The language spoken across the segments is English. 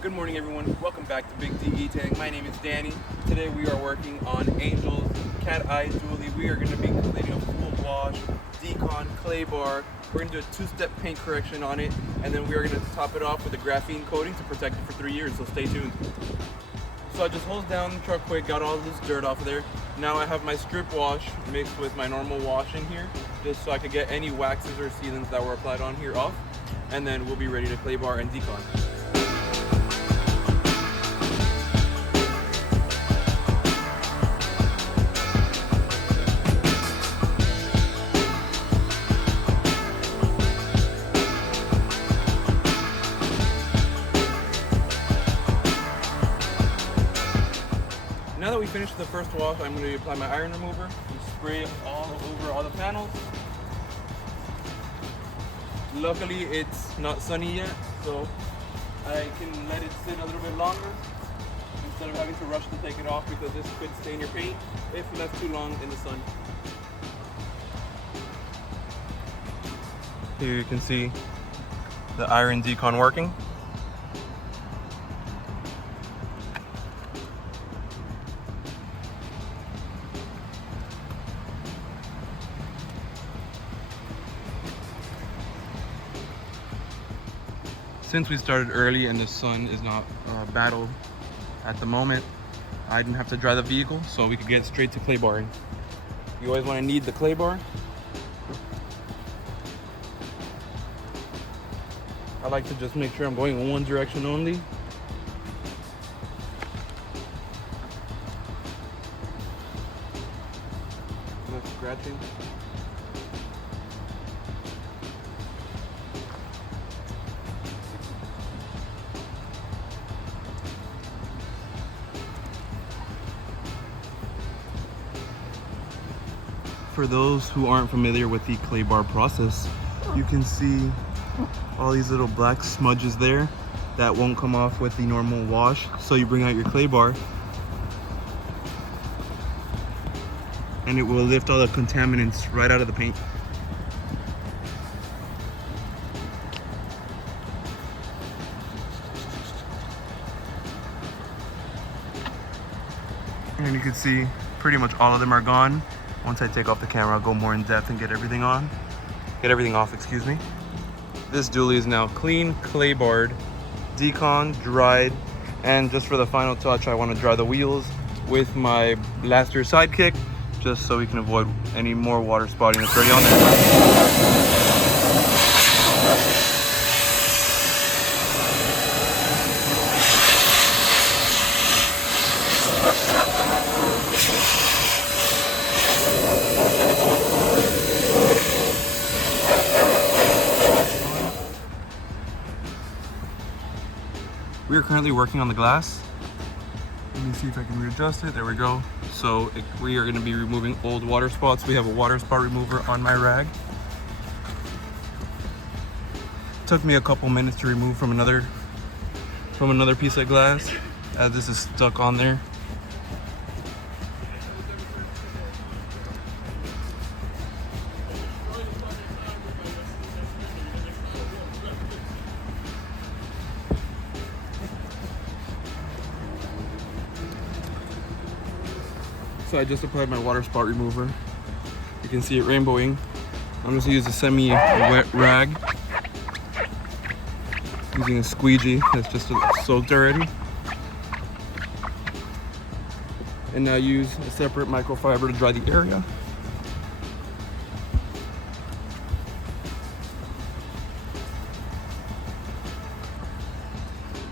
Good morning, everyone. Welcome back to Big D E-Tang. My name is Danny. Today we are working on Angel's Cateye dually. We are going to be completing a full wash, decon, clay bar. We're going to do a two-step paint correction on it, and then we are going to top it off with a graphene coating to protect it for 3 years, so stay tuned. So I just hosed down the truck quick, got all this dirt off of there. Now I have my strip wash mixed with my normal wash in here, just so I could get any waxes or sealants that were applied on here off, and then we'll be ready to clay bar and decon. Now that we finished the first wash, I'm going to apply my iron remover and spray it all over all the panels. Luckily, it's not sunny yet, so I can let it sit a little bit longer instead of having to rush to take it off, because this could stain your paint if left too long in the sun. Here you can see the iron decon working. Since we started early and the sun is not battle at the moment, I didn't have to dry the vehicle, so we could get straight to clay barring. You always want to knead the clay bar. I like to just make sure I'm going in one direction only. Not scratching. For those who aren't familiar with the clay bar process, you can see all these little black smudges there that won't come off with the normal wash. So you bring out your clay bar and it will lift all the contaminants right out of the paint. And you can see pretty much all of them are gone. Once I take off the camera, I'll go more in depth and get everything off, excuse me. This dually is now clean, clay barred, decon, dried, and just for the final touch, I want to dry the wheels with my Blaster Sidekick, just so we can avoid any more water spotting that's already on there. We are currently working on the glass. Let me see if I can readjust it. There we go. So we are going to be removing old water spots. We have a water spot remover on my rag. Took me a couple minutes to remove from another piece of glass, as this is stuck on there. So I just applied my water spot remover. You can see it rainbowing. I'm just gonna use a semi-wet rag, using a squeegee that's just soaked already. And now use a separate microfiber to dry the area.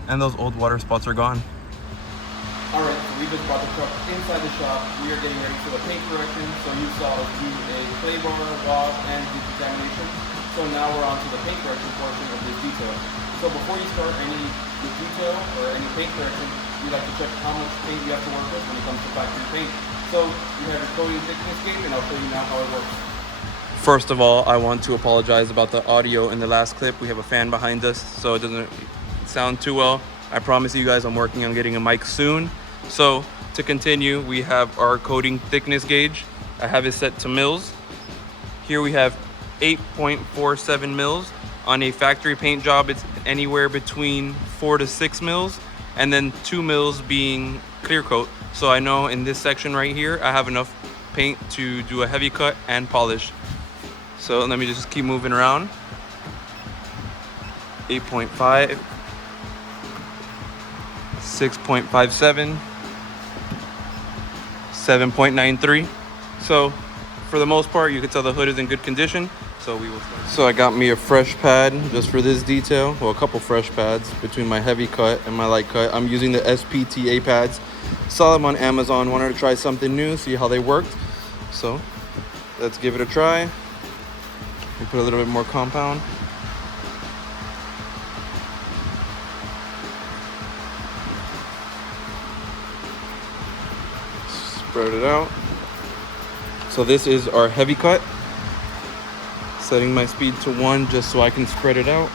And those old water spots are gone. Alright, so we just brought the truck inside the shop. We are getting ready for the paint correction. So you saw us do a clay bar, wash, and decontamination. So now we're on to the paint correction portion of this detail. So before you start any detail or any paint correction, you like to check how much paint you have to work with when it comes to factory paint. So you have your coating thickness gauge, and I'll show you now how it works. First of all, I want to apologize about the audio in the last clip. We have a fan behind us, so it doesn't sound too well. I promise you guys I'm working on getting a mic soon. So to continue, we have our coating thickness gauge. I have it set to mils. Here we have 8.47 mils. On a factory paint job, it's anywhere between 4 to 6 mils, and then 2 mils being clear coat. So I know in this section right here, I have enough paint to do a heavy cut and polish. So let me just keep moving around. 8.5, 6.57, 7.93. So for the most part, you can tell the hood is in good condition. So we will start. So I got me a fresh pad just for this detail. Well, a couple fresh pads between my heavy cut and my light cut. I'm using the SPTA pads. Saw them on Amazon, wanted to try something new, see how they worked. So let's give it a try. We put a little bit more compound. Spread it out. So this is our heavy cut. Setting my speed to 1 just so I can spread it out.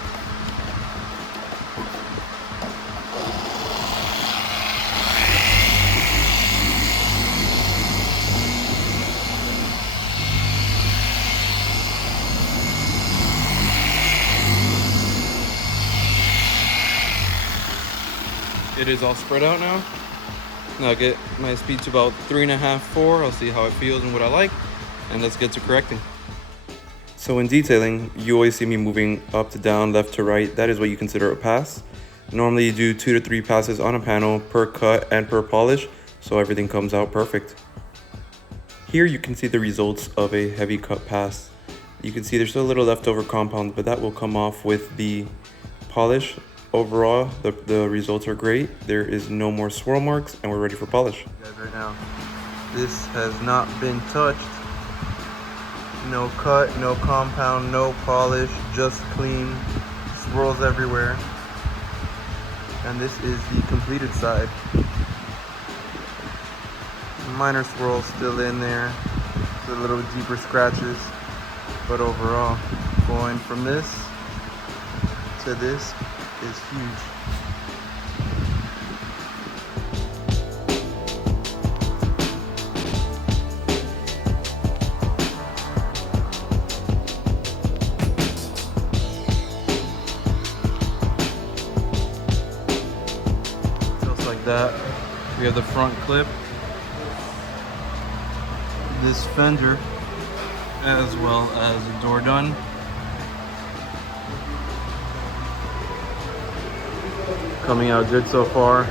It is all spread out now. Now I get my speed to about 3.5, 4. I'll see how it feels and what I like, and let's get to correcting. So in detailing, you always see me moving up to down, left to right. That is what you consider a pass. Normally you do 2 to 3 passes on a panel per cut and per polish, so everything comes out perfect. Here you can see the results of a heavy cut pass. You can see there's still a little leftover compound, but that will come off with the polish. Overall, the results are great. There is no more swirl marks, and we're ready for polish. Guys, right now, this has not been touched. No cut, no compound, no polish, just clean, swirls everywhere. And this is the completed side. Minor swirls still in there, a little bit deeper scratches, but overall, going from this to this is huge. Just like that. We have the front clip, this fender, as well as the door done. Coming out good so far.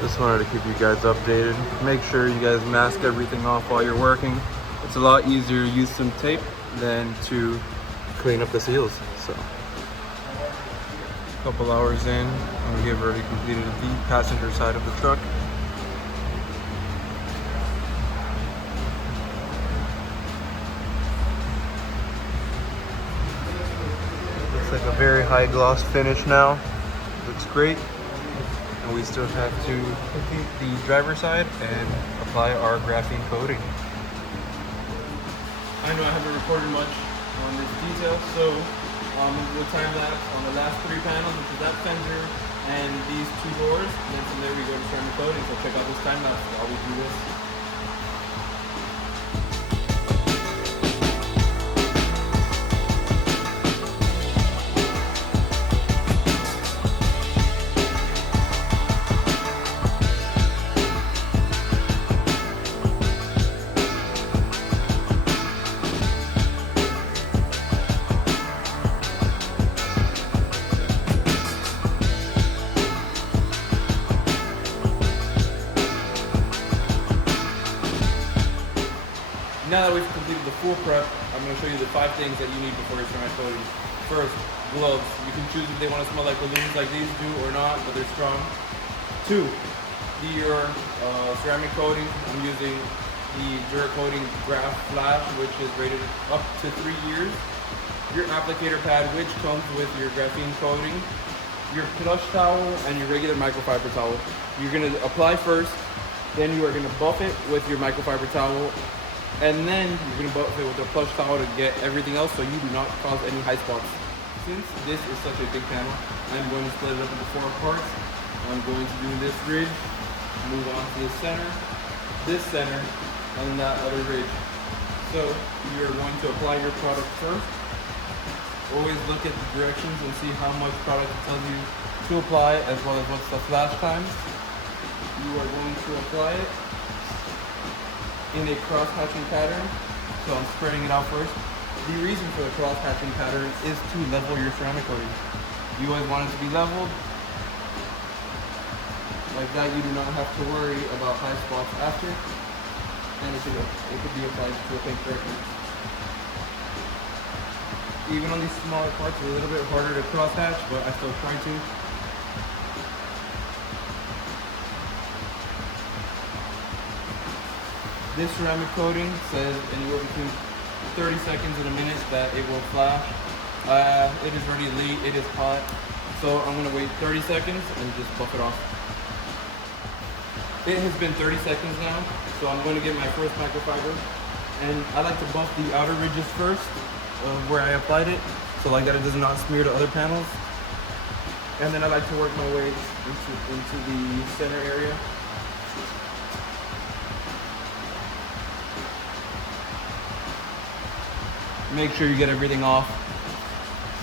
Just wanted to keep you guys updated. Make sure you guys mask everything off while you're working. It's a lot easier to use some tape than to clean up the seals. So, a couple hours in, and we have already completed the passenger side of the truck. Like a very high gloss finish now. Looks great. And we still have to complete the driver's side and apply our graphene coating. I know I haven't recorded much on this detail, so we'll time lapse on the last 3 panels, which is that fender and these 2 doors. And then from there we go to ceramic coating. So check out this time lapse while we do this. Now that we've completed the full prep, I'm going to show you the 5 things that you need before you start coating. First, gloves. You can choose if they want to smell like balloons like these do or not, but they're strong. 2, your ceramic coating. I'm using the Duracoating Graph Flash, which is rated up to 3 years. Your applicator pad, which comes with your graphene coating. Your plush towel and your regular microfiber towel. You're going to apply first, then you are going to buff it with your microfiber towel. And then you're going to buff it with a plush towel to get everything else so you do not cause any high spots. Since this is such a big panel, I'm going to split it up into 4 parts. I'm going to do this ridge, move on to this center, and that other ridge. So you're going to apply your product first, always look at the directions and see how much product it tells you to apply, as well as what's the flash time. You are going to apply it in a cross-hatching pattern. So I'm spreading it out first. The reason for the cross-hatching pattern is to level your ceramic coating. You always want it to be leveled. Like that, you do not have to worry about high spots after. And it could be applied to a paint correctly. Even on these smaller parts, it's a little bit harder to cross-hatch, but I still try to. This ceramic coating says anywhere between 30 seconds and a minute that it will flash. It is already late, it is hot, so I'm gonna wait 30 seconds and just buff it off. It has been 30 seconds now, so I'm going to get my first microfiber, and I like to buff the outer ridges first where I applied it, so like that it does not smear to other panels. And then I like to work my way into the center area. Make sure you get everything off.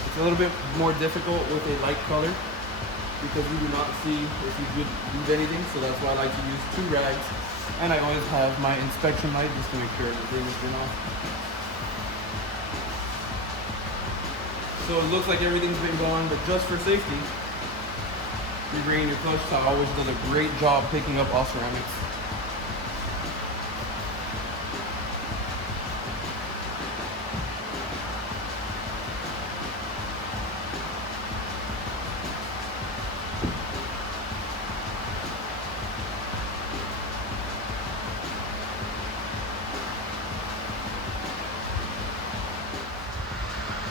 It's a little bit more difficult with a light color because we do not see if you leave anything, so that's why I like to use 2 rags. And I always have my inspection light just to make sure everything has been off. So it looks like everything's been going, but just for safety, you're bringing your clutch towel, which does a great job picking up all ceramics.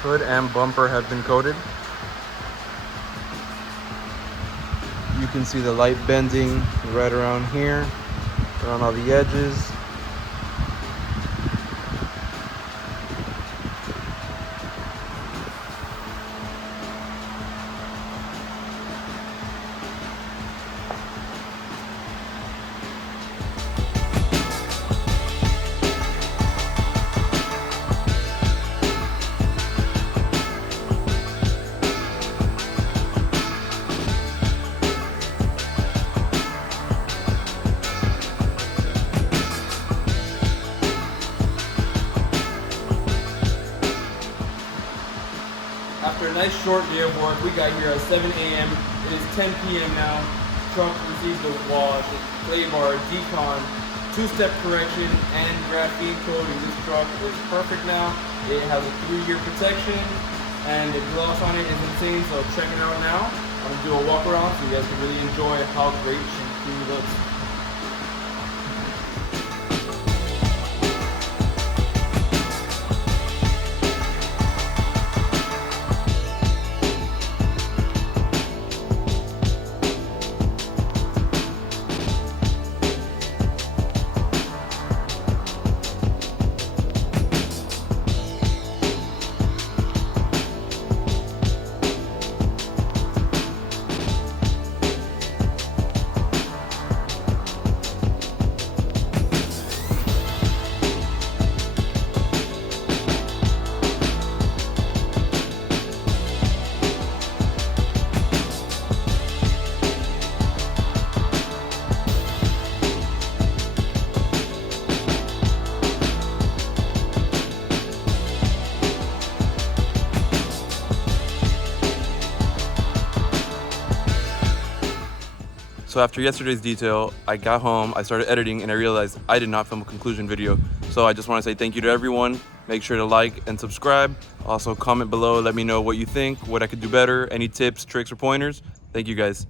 Hood and bumper have been coated. You can see the light bending right around here, around all the edges. After a nice short day of work, we got here at 7 a.m. It is 10 p.m. now. Truck received the wash, clay bar, decon, 2-step correction, and graphene coating. This truck is perfect now. It has a 3-year protection, and the gloss on it is insane, so check it out now. I'm going to do a walk around so you guys can really enjoy how great she looks. So after yesterday's detail, I got home, I started editing, and I realized I did not film a conclusion video. So I just want to say thank you to everyone. Make sure to like and subscribe. Also comment below, let me know what you think, what I could do better, any tips, tricks, or pointers. Thank you guys.